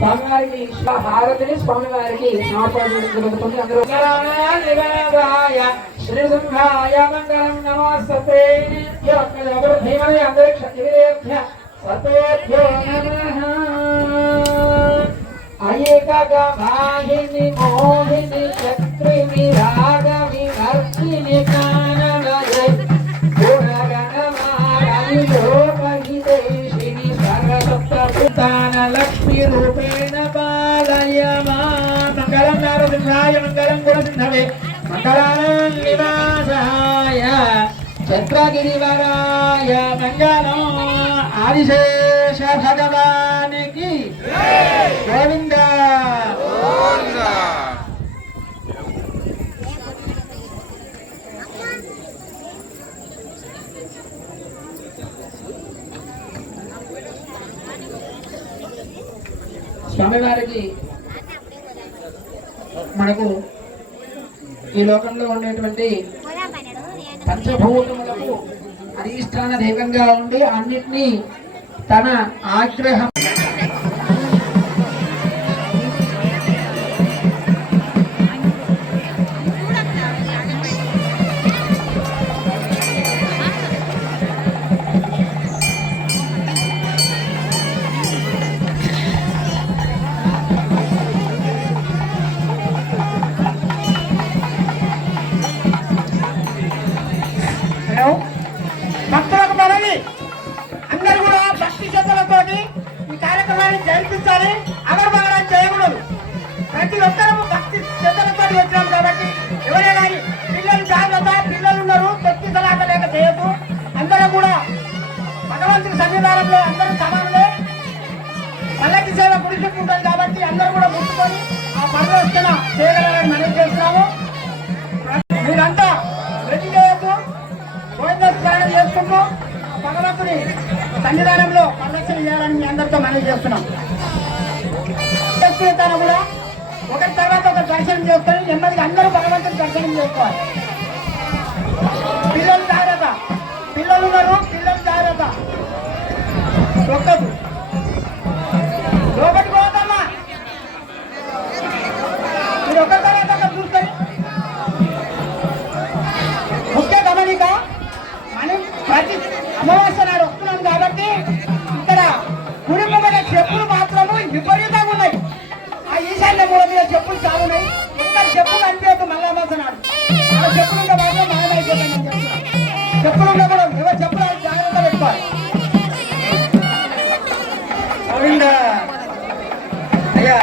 స్వామివారికి హారతిని స్వామివారికి సమర్పణ జరుగుతుంది. అందరూ శ్రీ సింహాయ మంగళం నమస్తే ధీమని అంతరిక్ష సర్వేభ్యో నమః. అయేకగాహిని మోహిని చక్రిని రాగవి వర్షిని కాననయై గుణగణమాలని లోకహితేషిని సర్వసప్తభూతాన లక్ష్మీ రూపేణ పాలయ మాం. మంగళం నారసింహాయ మంగళం గుణసింహవే మంగళం నివాసాయ చంద్రగిరివరాయ మంగళం. ఆదిశేష భగవానికి గోవింద. స్వామివారికి మనకు ఈ లోకంలో ఉండేటువంటి పంచభూతములకు అధిష్టాన దైవంగా ఉండి అన్నిటినీ తన ఆగ్రహం భక్తులకు మనవి, అందరూ కూడా భక్తి శ్రద్ధలతో ఈ కార్యక్రమాన్ని జరిపించాలి. అగర్భాగం చేయకూడదు. ప్రతి ఒక్కరూ భక్తి శ్రద్ధలతో వచ్చినాం కాబట్టి ఎవరే కానీ పిల్లలు జాగ్రత్త, పిల్లలు ఉన్నారు తొక్కి సలాట లేక చేయొద్దు. అందరూ కూడా భగవంతుని సన్నిధానంలో అందరూ సమానమే. పల్లకి సేవ పురుషుకుంటుంది కాబట్టి అందరూ కూడా ముట్టుకొని ఆ పరిరక్షణ చేయగలరని మనం చేస్తున్నాము. మీరంతా రెడీ చేయొద్దు. గోవిందస్మరణ చేసుకుంటూ భగవంతుని సన్నిధానంలో పరిరక్షణ చేయాలని మీ అందరితో మనం చేస్తున్నాం. కూడా ఒకరి తర్వాత ఒక దర్శనం చేసుకొని నెమ్మదిగా అందరూ భగవంతుని దర్శనం చేసుకోవాలి. పిల్లలు జాగ్రత్త, పిల్లలు ఉన్నారు, పిల్లలు జాగ్రత్త ఒక్కదు లోపలికి పోతామా. మీరు ఒకరి తర్వాత ఒకరు చూసుకొని ముఖ్య గమనిక, మనం ప్రతి అమావాస్య నాడు వస్తున్నాం కాబట్టి ఇక్కడ గుడి ముంగట చెప్పులు మాత్రము విపరీతంగా ఉన్నాయి. ఆ ఈశాన్య మూల మీద చెప్పులు చాలా ఉన్నాయి. ఇక్కడ చెప్పులు అనిపించదు. మళ్ళా అమావాస్య నాడు ఆ చెప్పులు ఉంటే మాత్రం మాయమైపోతాయని చెప్తున్నాను. చెప్పులు ఉండకూడదు. ఎవరు చెప్పులు జాగ్రత్త పెట్టుకోవాలి. అయ్యా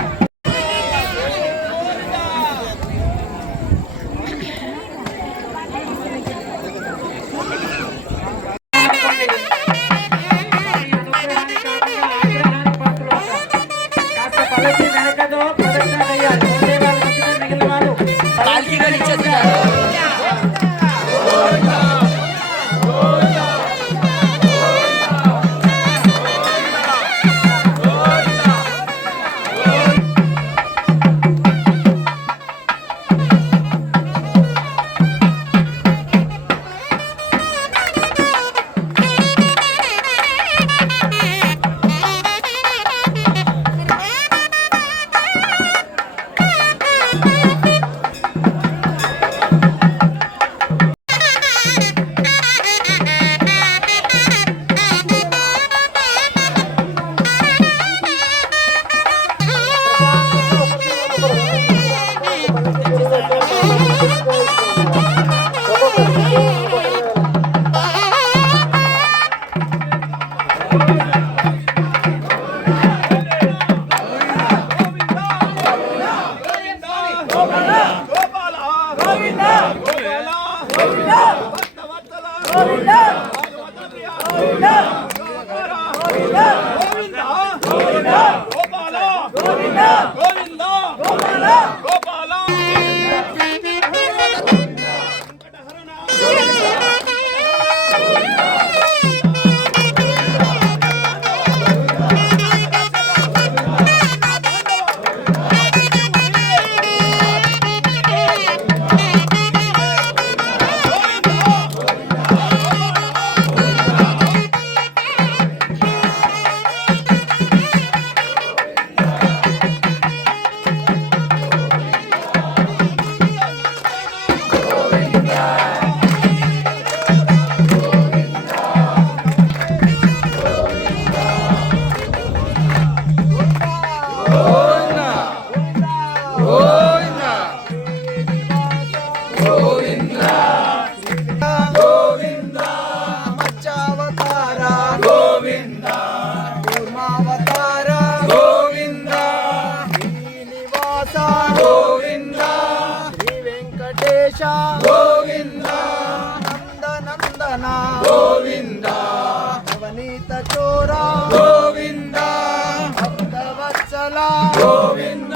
గోవింద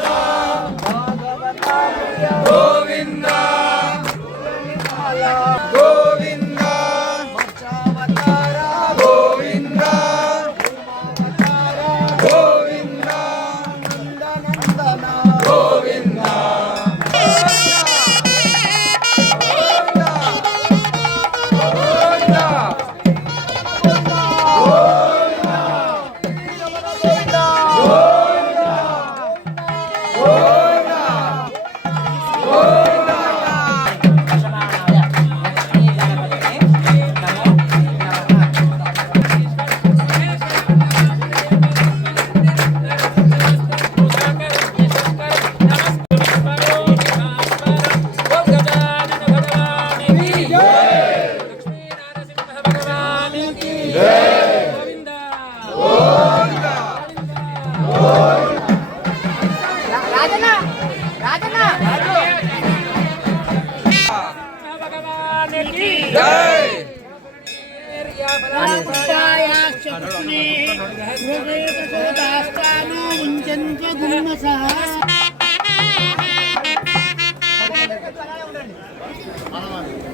గోవింద గోవింద గోవింద గోవింద గోవింద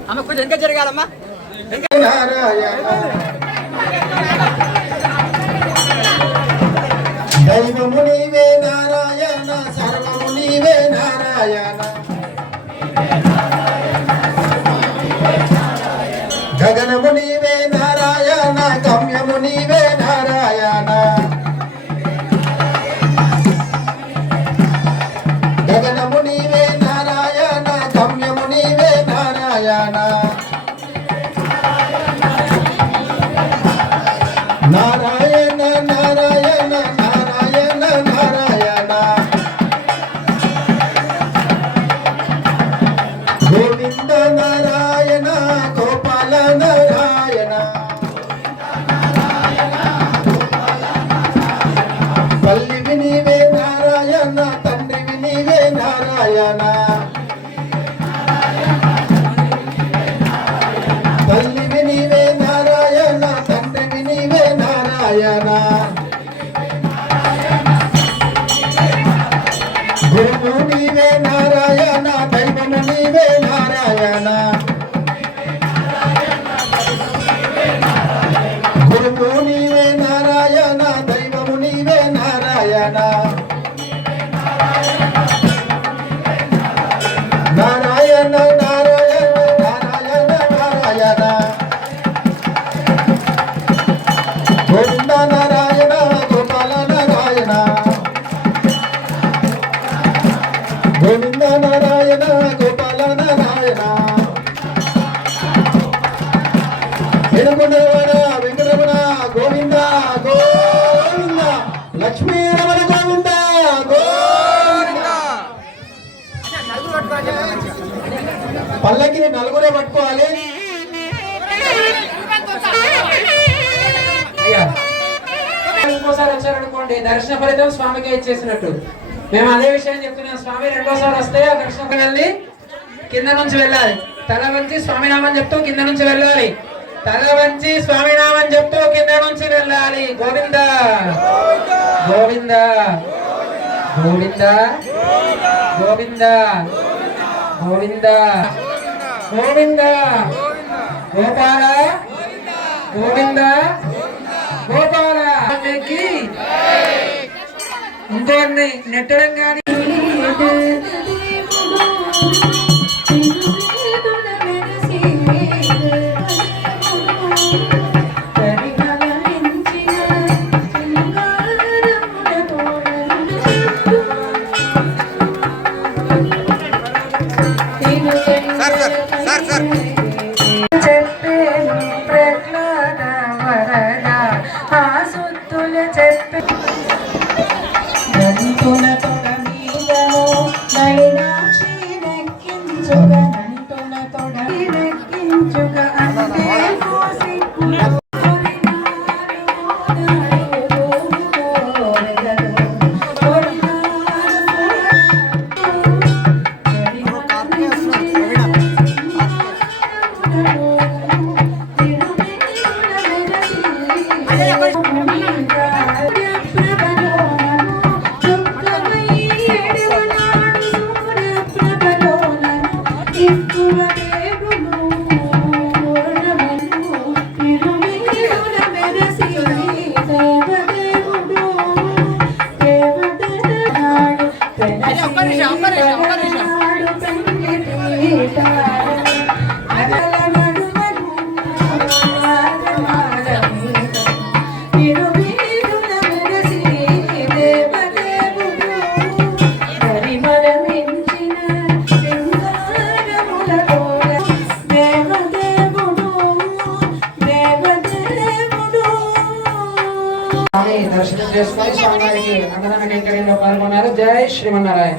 అమ్మ కొంచెం ఇంకా జరగాలమ్మా. దైవము నీవే నారాయణ, సర్వము నీవే నారాయణ. గగనము నీవే నారాయణ, గమ్యము నీవే నారాయణ. గగనము నీవే నారాయణ, గమ్యము నీవే నారాయణ. నారాయణ నారాయణ నారాయణ నారాయణ. గోవింద నారాయణ, గోపాల నారాయణ. పల్లివి నీవే నారాయణ, తండ్రివి నీవే నారాయణ. పల్లివి నీవే నారాయణ, తండ్రివి నీవే నారాయణ. గురువు నీవే నారాయణ, దైవము నీవే నారాయణ. గురువు నీవే నారాయణ, దైవము నీవే నారాయణ. నారాయణ నారాయణ నారాయణ నారాయణ. గోవింద నారాయణ, గోపాల నారాయణ. గోవింద నారాయణ, గోపాల నారాయణ. వెనుకొండరమణ వెంకటరమణ గోవింద గోవింద. లక్ష్మీ రమణ గోవింద గోవింద. పల్లకిని నలుగురే పట్టుకోవాలి. ఇంకోసారి వచ్చారనుకోండి, దర్శన ఫలితం స్వామికి ఇచ్చేసినట్టు. మేము అదే విషయం చెప్తున్నాం. స్వామి రెండోసారి వస్తే ఆ దర్శనం వెళ్ళి కింద నుంచి వెళ్ళాలి. తల వంచి స్వామినామం చెప్తూ కింద నుంచి వెళ్ళాలి. తల వంచి స్వామినామం చెప్తూ కింద నుంచి వెళ్ళాలి. గోవింద గోవింద గోవింద గోవింద గోవింద గోవింద గోపాల గోవింద గోపాల. ఇంకోన్ని నెట్టడం కానీ దర్శనం చేసుకొని స్వామివారికి అన్నదాన కైంకర్యంలో పాల్గొన్నారు. జై శ్రీమన్నారాయణ.